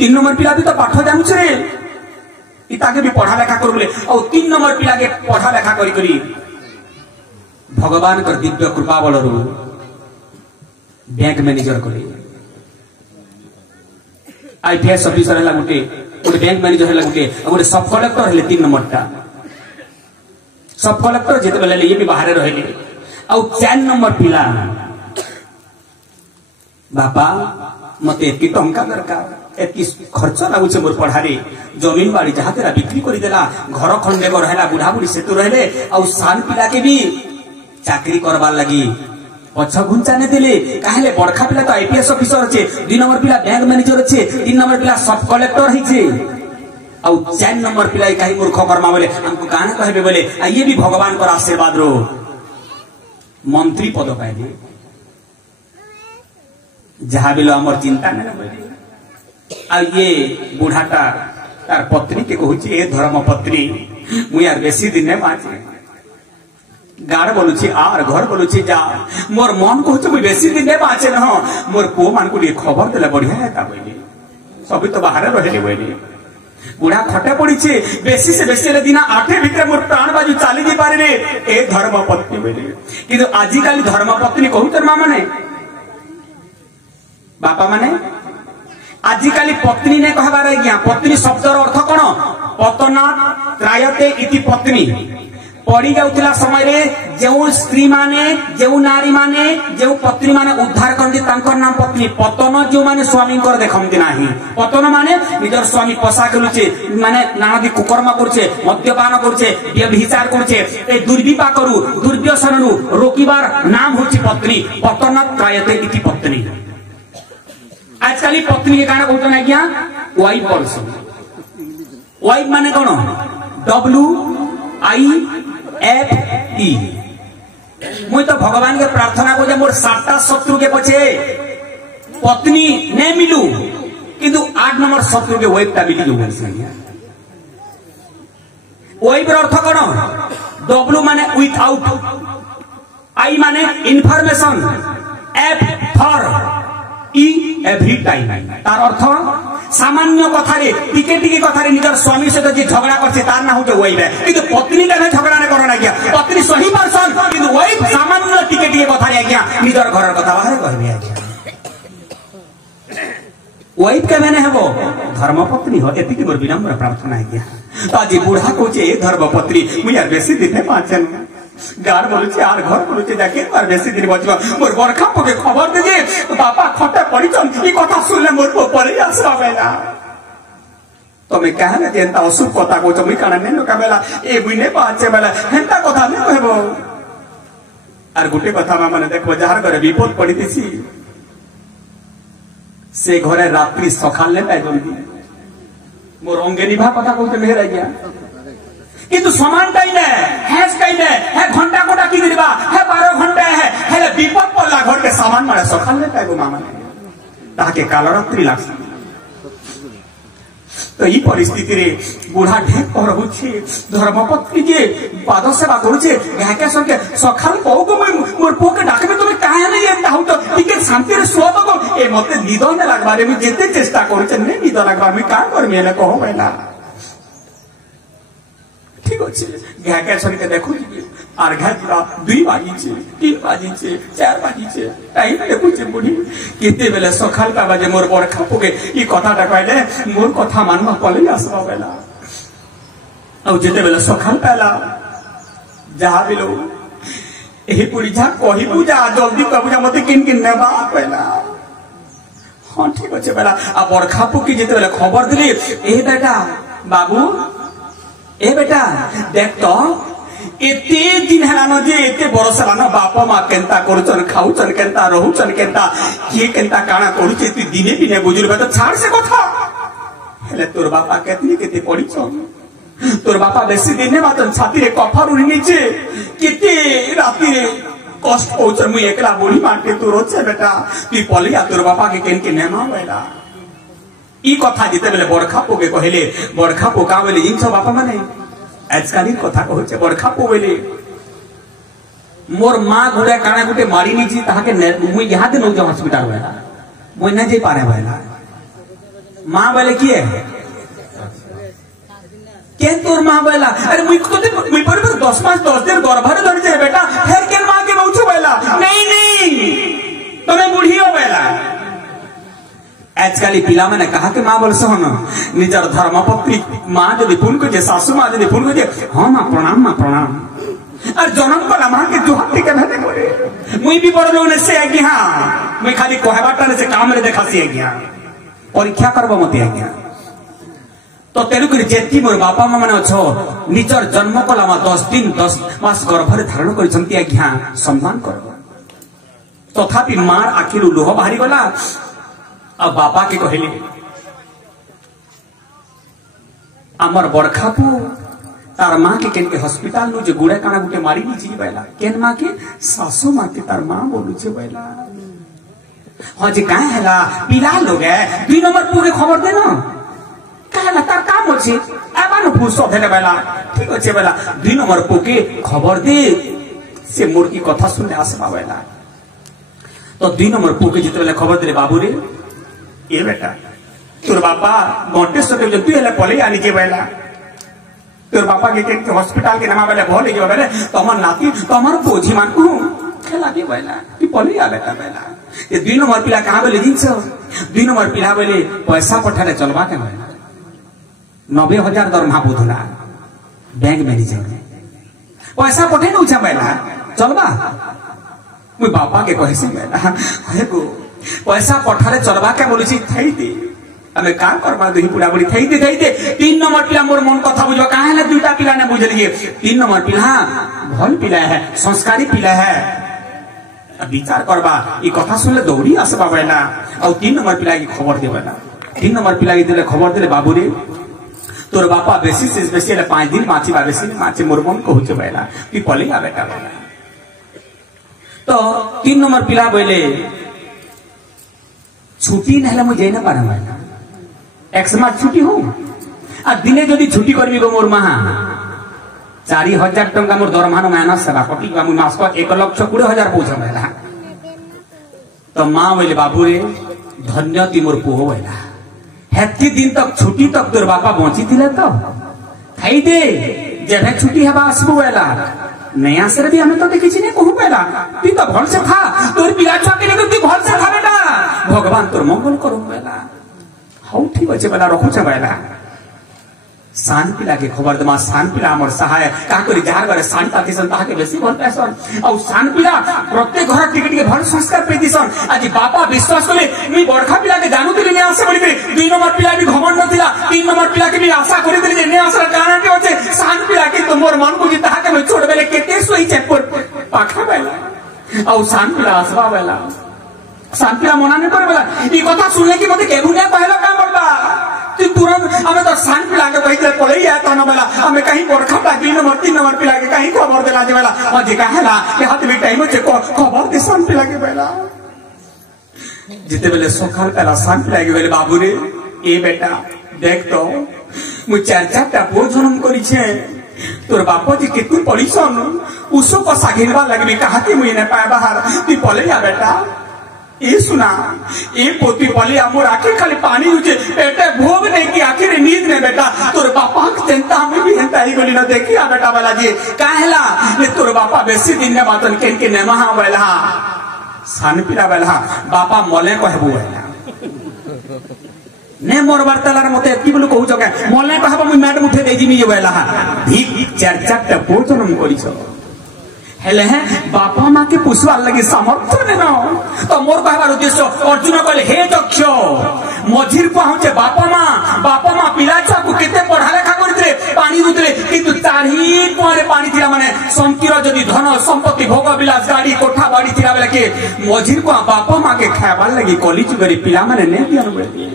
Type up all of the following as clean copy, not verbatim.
3 number पिला भी तो पाठ जानूचे रे इताके भी पढ़ा लेखा कर बोले और 3 नंबर पिला के पढ़ा लेखा करी करी भगवान कर दिव्य कृपा बल बैंक मैनेजर करे आईपीएस ऑफिसर है गोटे बैंक मैनेजर है गोटे गोटे सब कलेक्टर है 3 नंबर टा सब कलेक्टर जिते बेले ये भी बाहर रहे और 4 नंबर पिला बापा मत एति टंका दरकार एति खर्च लागुचे मोर पढ़ारे जमीन बाड़ी जहाँ तेरा बिक्री कर देला घर खंडे रहला बुढ़ा बुढ़ी सेतु रहे और सान पिला के भी चाकरी करवार लगी पछ घुंचा ने देले काहेले बड़खा पिला तो आईपीएस ऑफिसर अच्छे 2 नंबर पिला बैंक मैनेजर अच्छे 3 नंबर पिला सब कलेक्टर है और 4 नंबर पिला कहीं मूर्ख कर्मा बोले हमको गाने कहबे बोले ये भी भगवान का आशीर्वाद रो मंत्री पद पाइले जहाँ बिलो आमर चिंता नहीं आ ये बुढ़ाटा तार पत्नी के कहूँ ए धर्म पत्नी मुई यार बेसी दिन बाँचे गाड़ बोलुची आर घर बोलुची जा मोर मन कहूँ मुई बेसी दिन बाँचे न मोर पुओ मान को खबर देला बढ़िया है बोली सभी तो बाहर रहे बोली बुढ़ा खटे पड़ी बेसी से बेसी दिन 8 भितर मोर प्राण बाजू चली जी पारे ए धर्म पत्नी बोली कि आजिकल धर्म पत्नी कहूँ तर माँ मैंने बापा माने आजिकाली पत्नी ने कहबार आज्ञा पत्नी शब्दर अर्थ कौन पतना त्रायते इति पत्नी पड़ी जाउतिला समय रे जेउ स्त्री माने जेउ नारी माने जेउ पत्नी माने उद्धार करती तांकर नाम पत्नी पतन जो माने स्वामी कर देखमती नाही पतन माने निजर स्वामी पसा करुचे माने नानादी कुकर्म करुचे मद्यपान करुचे व्यभिचार करुचे ए दुर्विपाक करू दुर्व्यसन रोकिबार नाम होची पत्नी पतन त्रायते इति पत्नी आजकल पत्नी के कारण कहते आज्ञा वाइफ पर्सन वाइफ माने कौन WIFE मुझे तो भगवान के प्रार्थना को मोर 7टा शत्रु के पछे पत्नी नहीं मिलू किंतु 8 नंबर शत्रु के वाइफ टा मिली जो वाइफ अर्थ कौन W माने विथआउट I माने information F for every time तार अर्थ सामान्य कथारे टिके टिके कथारे निजर स्वामी सहित जे झगड़ा करछे तार ना होते वाइफ है किंतु पत्नी का झगड़ा ने करना गया पत्नी सही पर्सन किंतु वाइफ सामान्य टिके टिके कथारे आज्ञा निजर घर कथा बाहर कहबे आज्ञा वाइफ के मैंने है वो धर्म पत्नी हो एति की मोर विनम्र प्रार्थना आज्ञा तो आज बूढ़ा कोचे धर्म पत्नी मुई यार बेसी दिन पाछन गाड़ बोलुचे आर घर बोलुचे जाके और बेसी दिन बचबा मोर बरखा पके खबर दे जे बापा खटे पड़ी छन ई कथा सुनले मोर को पड़े आसबा बेला तो मैं कहले जेंता असुर कथा को मुई काना ने लोका बेला ए बुइने पाछे बेला हेंता कथा ने कहबो आर गुटे कथा माने देखबो जार घरे विपद पड़ी दिसी से घरे रात्रि सखाल ले पाए जल्दी मोर अंगे निभा कथा कहते मेहर गया किंतु समान टाइम है घंटा को डाकी दिबा है 12 घंटा है विपद पड़ला घर के सामान मारे सखाल ले पाए मामा ने ताके काल रात्रि लाग तो ई परिस्थिति रे बुढ़ा ढेक पर होछे धर्मपत्नी जे पाद सेवा करूछे गाके संगे सखाल कहू को मोर पोके डाकबे तुमे काहे नै एता हो तो टिके शांति रे सो तो ए मते निद न लागबारे मु जेते चेष्टा करूछे नै निद लागबा मु का करबे एला कहो बेला ठीक अछि गाके संगे देखु आर घा 2 बाजी छे 3 बाजी छे 4 बाजी छे टाइम देखु छे बुढ़ी केते बेले सखाल का बाजे मोर बरखा पोके ई कथाटा कहले मोर कथा मानवा पले आसबा बेला औ जेते बेले सखाल पाला जहा बिलो एही पुरी जा कहि पूजा जल्दी कबुजा मते किन किन नेबा पेला हां ठीक अछि बेला आ बरखा पोकी जेते बेले खबर दिली ए बेटा बाबू ए बेटा देख तो एते दिन हेलानो जे एते बरस लानो बाप मां केंता करूचन खाउचन केंता रहउचन केंता के केंता काना करूचे तू दिने दिने बुझुलबे तो छाड़ से कथा हेले तोर बापा केतनी केते पड़ीछन तोर बापा बेसी दिने बातन छाती रे कफर उड़ी नीचे केते राती रे कष्ट पहुंचन मुई एकला बुढ़ी माटे तू रोचे बेटा तू पलिया तोर बापा के केन के नेमा बेला ई कथा जिते बेले बरखा पोके कहले बरखा पोका बेले जिंस बापा माने आजकाली कथा कहूचे बरखा पोवेले मोर माँ घुड़े काना गुटे मारी नीची ताके मुई यहाँ दे नौ हॉस्पिटल बेला मुई न जे पारे बेला माँ बोले किए के तोर माँ बोला अरे मुई पर 10 मास 10 दिन गर्भरे धरी जाए बेटा फिर के माँ के बहु बोला नहीं तुम्हें बुढ़ी हो बोला आजकल पिला मैंने कहा कि माँ बोल सुन निजर धर्मपत्नी माँ जदि फोन कर सासू माँ जदि फोन कर हाँ माँ प्रणाम और जन्म कला माँ के जुहार टिके भेदे करे मुई भी बड़ लोग से आज्ञा मुई खाली कहबाटा से काम रे देखा सी आज्ञा परीक्षा करब मते आज्ञा तो तेणुक जेती मोर बापा माँ मैंने अच्छो निजर जन्म कला माँ 10 दिन 10 मास गर्भरे धारण कर आज्ञा सम्मान कर तथापि मार आखिर लुह बाहरी गला अब बापा के कहले आमर बड़खापू तार माँ के केन के हॉस्पिटल नु जे गुड़े काना गुटे मारी नी जी बैला केन माँ के सासू माँ के तार माँ बोलू छे बैला हाँ जी काहे हैला पिला लोग है 2 नंबर पूरे खबर दे ना काहेला तार काम होछे आबा न पुसो भेले बैला ठीक होछे बैला 2 नंबर पोके खबर दे से मोर की कथा सुनले आसबा बैला तो 2 नंबर पोके जिते बेले खबर दे बाबू रे ये बेटा तोर बापा घंटेश्वर जब तू हेले पले आनी के बैला तोर बापा के हॉस्पिटल के नाम बेले भले के बेले तमर नाती तमर बोझी मान को खेला के बैला तू पले आ बेटा बैला ये 2 नंबर पिला कहां बेले जिंस 2 नंबर पिला बेले पैसा पठाले चलबा के बैला 90,000 दरमहा बुधला बैंक मैनेजर पैसा पठे न उछा बैला चलबा मुई बापा के कहे से बैला हे गो पैसा पठारे चलबा के बोली थई दे हमें का करबा दुही पुड़ा बुड़ी थई दे 3 नंबर पिला मोर मन कथा बुझो काहे ने 2टा पिला ने बुझलिए 3 नंबर पिला भल पिला है संस्कारी पिला है विचार करबा ई कथा सुनले दौड़ी आसबा बैला और 3 नंबर पिला की खबर देबला 3 नंबर पिला की दिले खबर दिले बाबू रे तोर बापा बेसी से बेसी 5 दिन माची बा बेसी माची मोर मन कहू बैला कि पले आ बेटा बैला तो 3 नंबर पिला बोले छुट्टी नहले मुझे न पारा बैला एक्समा छुट्टी हो आ दिने जदि छुट्टी करबी गो मोर मां 4,000 टंका मोर दरमानो माइनस सेवा कटी बा मु मास को 1,20,000 पहुंच बैला तो मां बोले बाबू रे धन्य ती मोर पुओ बैला हेती दिन तक छुट्टी तक तोर बापा बंची थिले तो खाई दे जेबे छुट्टी हेबा आसबो बैला नया सर भी हमें तो देखी छी ने कहू बैला तू तो भल से खा तोर पिला छुआ के लेके तू भल से खा बेटा भगवान तोर मंगल करू बैला हाउ ठीक अछि बैला रखु छ बैला सान पिला के खबर दमा सान पिला हमर सहाय का करी जार करे सान पाती सन ताके बेसी भल पैसन और सान पिला प्रत्येक घर टिकट के भल संस्कार पेदिसन आज बापा विश्वास करे मी बड़खा पिला के जानू दिले ने आसे बोली 2 नंबर पिला भी घमंड नथिला 3 नंबर पिला के भी आशा करी दिले ने आशा कारण के होचे सान पिला के तो मोर मन को जी ताके मैं छोड़ बेले केते सोई चेपुर पाखा बैला और सान पिला आसबा बैला सान पिला मना ने कर बैला ई कथा सुनले कि मते केहू ने कहलो का बोलबा तू तुरंत हमें तो सान पिला के कहले पड़े या त न बेला हमें कहीं बड़खा पा 2 नंबर 3 नंबर पिला के कहीं खबर देला जे बेला और जे कहेला कि हाथ में टाइम छे खबर दे सान पिला के बेला जिते बेले सकाल पहला सान पिला के बेले बाबू रे ए बेटा देख तो मु 4-4टा पो जन्म करी छे तोर बापा जी कितनी पड़ी सन उसो को सागिरवा लगबी कहा कि मुई ने पाए बाहर तू पले या बेटा ये सुना ये पोती पले मोर आखिर खाली पानी हुचे बेटा भोग नहीं की आखिर नींद ने बेटा तोर बापा के चिंता में भी हंता ही गोली न देखी आ बेटा वाला जी काहेला ये तोर बापा बेसी दिन ने बातन केन के ने महा वेला सान पिला वेला बापा मले कहबो वेला ने मोर वार्तालार मते एति बोलु कहू जके मले कहबो मु मैडम उठे दे जिमी वेला ठीक 4-4टा भोजन करिस हेले है बापा माँ के पुष्पा लगे सामर्थ्य ने ना तो मोर कहबार उद्देश्य अर्जुन कहले हे दक्ष मझिर पहुंचे बापा माँ पिला छुआ को केते पढ़ा लेखा करथिले पानी दुतले किंतु चारी परे पानी थिला माने संकीर जदी धन संपत्ति भोग विलास गाड़ी कोठा बाड़ी थिला बेला के मझिर को बापा माँ के खाबार लगी कली चुगरी पिला माने ने दियानो बेले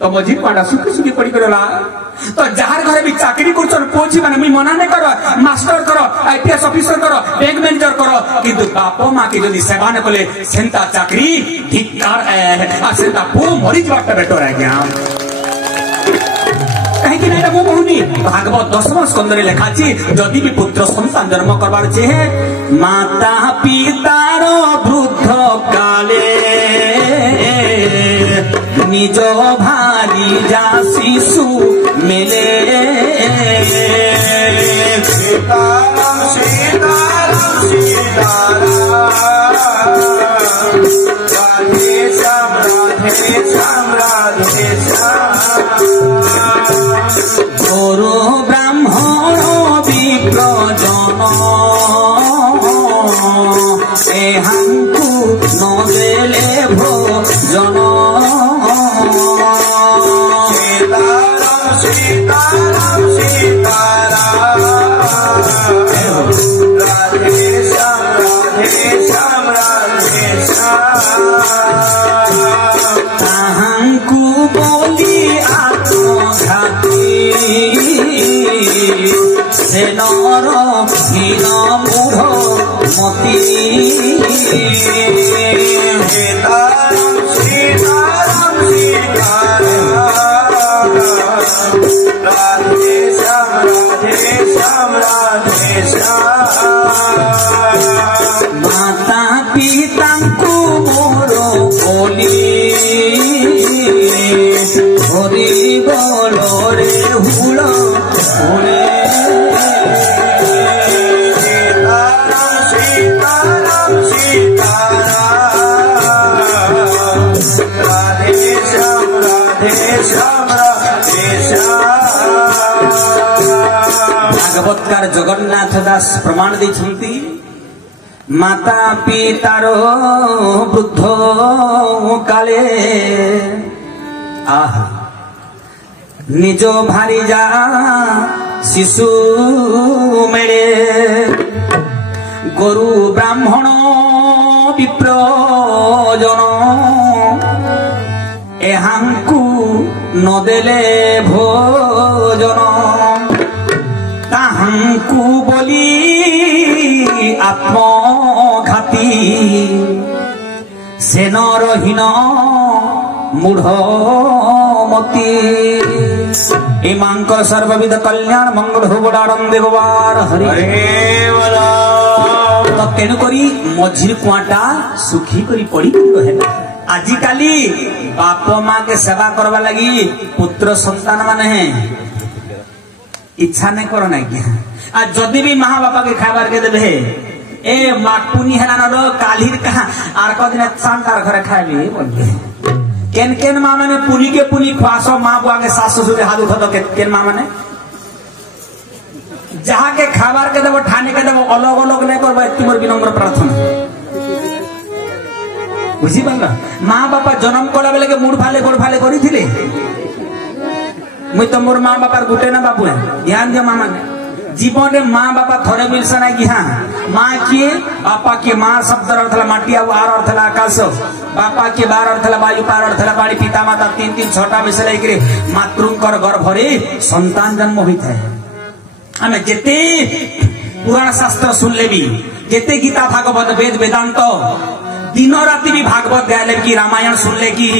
तो मझिर पाडा सुखी सुखी पड़ी करला तो जार घरे भी चाकरी करछन कोची माने मी मना ने करो मास्टर करो आईपीएस ऑफिसर करो बैंक मैनेजर करो किंतु बापा माँ की जदी सेवा ने कले सेंता चाकरी धिक्कार आसेता पो मरि जवाटा बेटो रह गया कहीं कि नहीं मु कहूनी भागवत 10वां स्कंद रे लिखा छी जदी भी पुत्र संतान जन्म करबार छे माता पितार वृद्ध काले निज भारी जा शिशु मिले सीताराम सीताराम सीताराम राधे श्याम राधे श्याम राधे श्याम गुरु ब्राह्मण विप्र जन एहांकु न देले भोजन सीताराम सीताराम सीताराम राधे श्याम राधे श्याम ताहांकु बोली आत्मघाती से नर हीन मूढ़ मती सीताराम सीताराम सीताराम राधे श्याम राधे श्याम माता पिता को मोर बोली हरि बोल रे हुल हुले सीताराम सीताराम राधे श्याम राधे श्याम भागवतकार जगन्नाथ दास प्रमाण देछंती माता पितार वृद्ध काले आहा निज भारी जा शिशु मेले गुरु ब्राह्मण विप्र जन एहांकु नदेले भोजन ताहांकु बोली आत्मघाती से नरहीन मूढ़ मती ए मांकर सर्वविध कल्याण मंगल हो बड़ारम देववार हरि तो तेणु करी मझिर कुआटा सुखी करी पड़ी रहे आजिकाली बाप माँ के सेवा करवा लगी पुत्र संतान माने इच्छा नहीं करो ना आ जदि भी माँ बापा के खाबार के देबे ए माटपुनी है ना रो कालीर कहा आर को दिन सांतार घरे खाइबे बोलबे केन केन माँ माने पुनी के पुनी ख्वासो माँ बुआ के सास ससुर के हाथ उठा दो केन माँ माने जहाँ के खाबार के देबो ठाने के देबो अलग अलग नहीं करबो तुमर विनम्र प्रार्थना बुझी पाला माँ बापा जन्म कला बेले के मुड़ फाले गोड़ फाले करी थिले मुई तो मोर माँ बापार गुटे ना बाबू है ध्यान दियो माँ माने जीवन में माँ बापा थोड़े मिलसा ना कि हाँ माँ किए बापा के माँ शब्द अर्थ ला माटी आर अर्थ ला आकाश बापा के बार अर्थ ला वायु पार अर्थ ला बाड़ी पिता माता तीन तीन छटा मिसले कि मातृंकर गर्भरे संतान जन्म होता है हमें जेते पुराण शास्त्र सुन ले भी जेते गीता भागवत वेद वेदांत दिन राति भी भागवत गायले कि रामायण सुन ले कि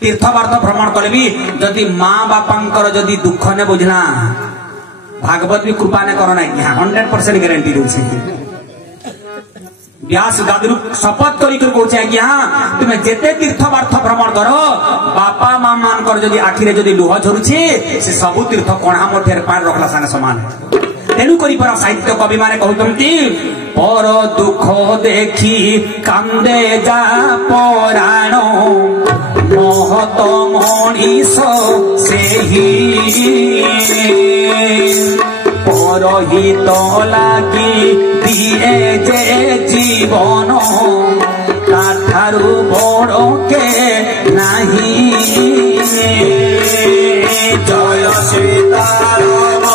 तीर्थवार्थ भ्रमण कले भी जदि माँ बापांकर जदि दुख ने बुझना भागवत भी कृपा ने करो ना 100% गारंटी दूसरी व्यास दादू शपथ करी कहचे कि हाँ तुम्हें जेते तीर्थवार्थ भ्रमण करो बापा माँ मानकर जदि आखिरे जदि लुह झरुछे से सबु तीर्थ कणा मठेर पान रखला संगे समान तेणु करी पर साहित्य कवि माने कहउछंती पर दुख देखी कांदे जा पराण महत मनीष सेही परहित लागी दिए जे जीवन ताठारु बड़ के नाही जय सीताराम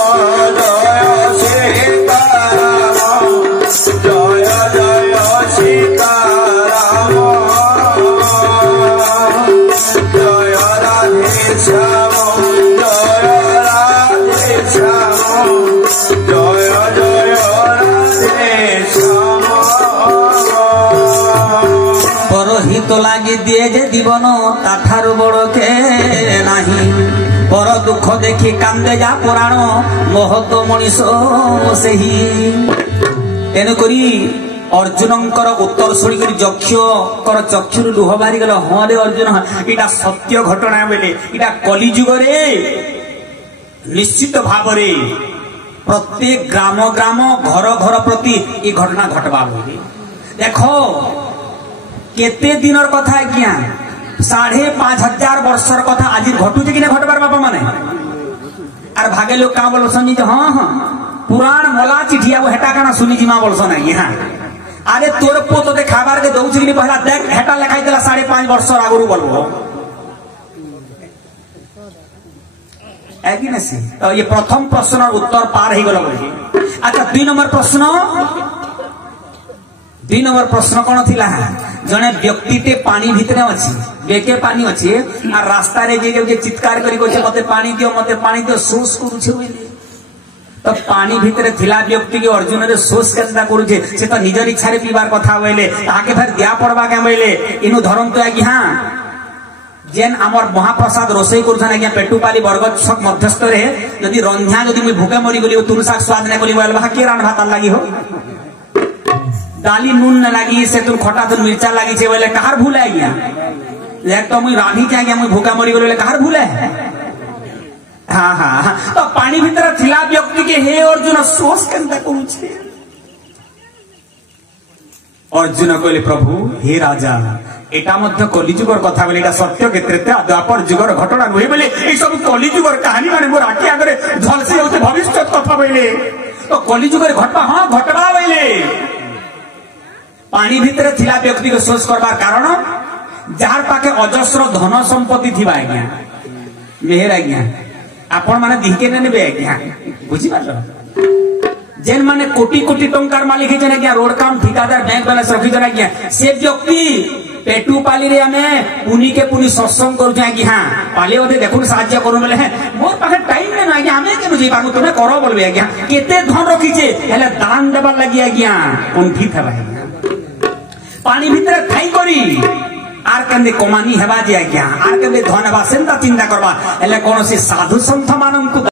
जय सीताराम जय जय सीताराम जय राधे श्याम जय राधे श्याम जय जय राधे श्याम परहित लागी दिए जे जीवन ताठारु बड़ के नाही पर दुख देखी कांदे जा पुराण महत मनीष सेही तेणु करी अर्जुनंकर उत्तर शुणी यक्षकर चक्षुर लुह बाहरी गला हाँ रे अर्जुन इटा सत्य घटना बेले इटा कलिजुग रे निश्चित भाव रे प्रत्येक ग्राम ग्राम घर घर प्रति ये घटना घटवा बोले देखो केते दिनर कथा आज्ञा 5,500 वर्षर कथा आज घटुचे कि घटबार बापा माने आर भागे लोग क्या बोल सुनी हाँ हाँ पुराण मला चिठिया वो हेटा काना सुनी जिमा बोल सुना यहाँ अरे तोर पो तो खाबार के दौच कि पहला देख हेटा लिखाई देला 5.5 वर्षर आगुरु बोलबो है कि नहीं तो ये प्रथम प्रश्न उत्तर पार ही गला बोली अच्छा 2 नंबर प्रश्न कौन थिला जने व्यक्ति ते पानी भितरे अछि बेके पानी अछि आ रास्ता रे जे चित्कार करी कोछे मते पानी दियो सोस करूछे बोले तो पानी भितरे थिला व्यक्ति के अर्जुन रे सोस केनता करूछे से तो निजर इच्छा रे पीबार कथा होइले आके फिर दिया पड़बा के बोले इनु धरम तो आकि हां जेन आमर महाप्रसाद रोसई करूछन आज्ञा पेटुपाली बरगद छक मध्यस्थ रे यदि रंध्या यदि मुई भूखे मरी गली तुलसा स्वाद ने गली बोलबा के रान भात लागी हो डाली नून न लगी से तुम खटा तुम मिर्चा लगी छे बोले कहार भूल है गया एक तो मुई रानी क्या गया मुई भूखा मरी बोले कहार भूल है हाँ हाँ तो पानी भीतर थिला व्यक्ति के हे अर्जुन सोच केनता करूछे अर्जुन कहले प्रभु हे राजा एटा मध्य कलिजुगर कथा बोले एटा सत्य के त्रेता द्वापर जुगर घटना नुहे बोले ए सब कलिजुगर कहानी माने मोर आखि आगरे झलसी होते भविष्य कथा बोले तो कलिजुगर घटबा हां घटबा बोले पानी भितर थिला व्यक्ति को सोच करबार कारण जार पाके अजस्र धन संपत्ति थिबा आज्ञा मेहर आज्ञा आपण माने दिके ने नेबे आज्ञा बुझी पालो जेन माने कोटी कोटी टंकार मालिक हे जने आज्ञा रोड काम ठेकेदार बैंक बैलेंस रखि जने आज्ञा से व्यक्ति पेटुपाली रे हमें पुनी के पुनी सत्संग करू जाय कि हां पाले ओदे देखुन साहाय्य करू बोले है मोर पाखे टाइम ने ना आज्ञा हमें के बुझी पागु तने करो बोलबे आज्ञा केते धन रखि छे हेले दान देबा लागि आज्ञा कोनथि थबा पानी भीतर खाई करी आर केंदे कमानी हेबा जे आज्ञा आर केंदे धन हेबा सेंता चिंता करबा हेले कोनोसी साधु संत मानन को